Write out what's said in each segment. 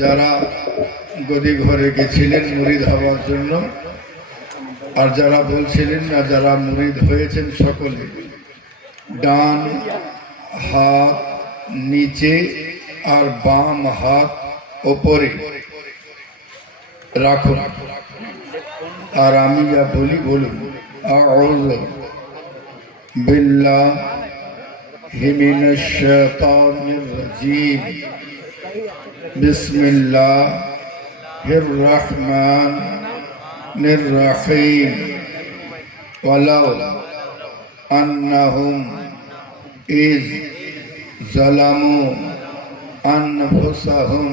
যারা গদি ঘরে গেছিলেন মুরিদ হওয়ার জন্য, আর যারা বলছিলেন না যারা মুরিদ হয়েছেন সকলে, ডান হাত নিচে আর বাম হাত ওপরে রাখুন। আর আমি যা বলি বলুন। আউযু বিল্লাহি মিনাশ بسم اللہ الرحمن الرحیم. ولو انہم از ظلمو انفسہم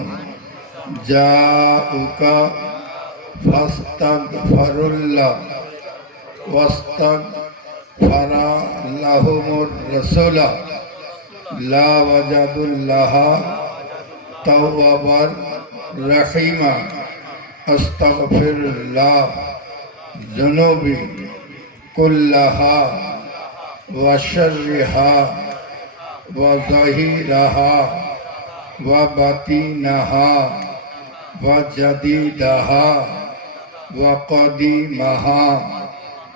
جاؤکا فاستغفر اللہ واستغفر لہم الرسول لا وجد اللہ توابا رحيما استغفر الله ذنوبي كلها وشرها وظهيرها وبطينها وجديدها وقديمها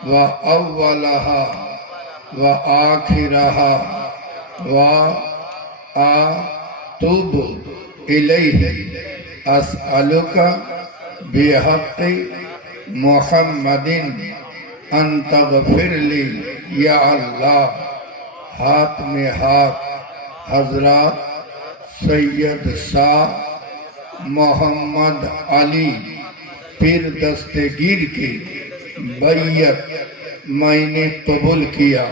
وأولها وآخرها وأتوب إليه أسألك بحق محمد أن تغفر لي يا الله. ہاتھ میں ہاتھ، حضرات سید شاہ محمد علی پھر دستگیر کی بیت میں نے قبول کیا۔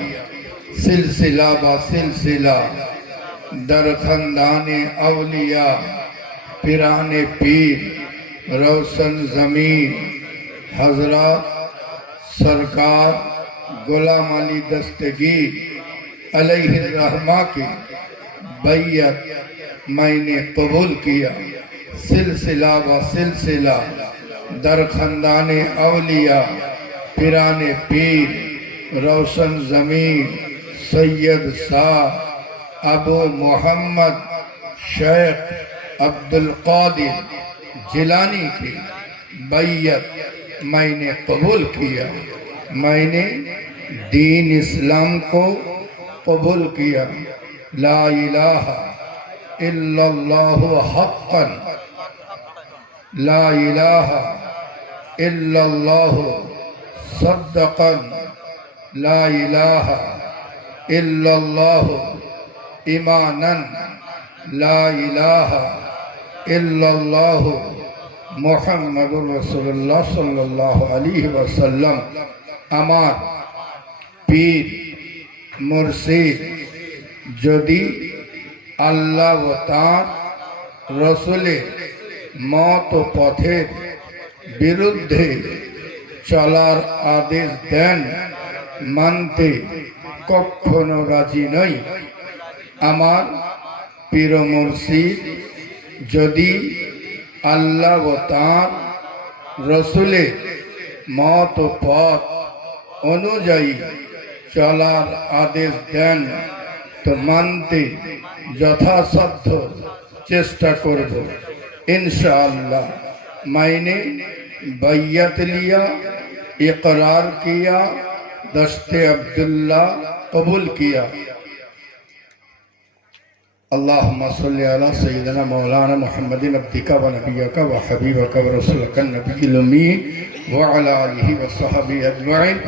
سلسلہ با سلسلہ در خاندان اولیاء، پیران پیر، روشن زمین، حضرات، سرکار، غلام علی دستگیر علیہ الرحمہ کی بیت میں نے قبول کیا۔ سلسلہ و سلسلہ در خاندان اولیاء، پیران پیر، روشن زمین، سید شاہ ابو محمد شیخ عبد القادر جلانی کی بیت میں نے قبول کیا۔ میں نے دین اسلام کو قبول کیا۔ لا الہ الا اللہ حقا۔ لا الہ الا اللہ صدقا۔ لا الہ الا اللہ ایمانا لا الہ الا اللہ محمد رسول اللہ صلی اللہ علیہ وسلم আমার পীর মুর্শিদ যদি আল্লাহ ও তাঁর রসুলের মত ও পথের বিরুদ্ধে চলার আদেশ দেন মানতে কখনো রাজি নই امار پیرو مرسید جدی اللہ و تار رسول موت و مات انو جائی چالار آدیس دین تو منتی جتھا سب چیزا کرو ان شاء اللہ میں نے بیعت لیا اقرار کیا دستے عبداللہ قبول کیا اللهم صل على سيدنا مولانا محمد عبدك ونبيك وحبيبك ورسولك النبي الأمي وعلى آله وصحبه أجمعين.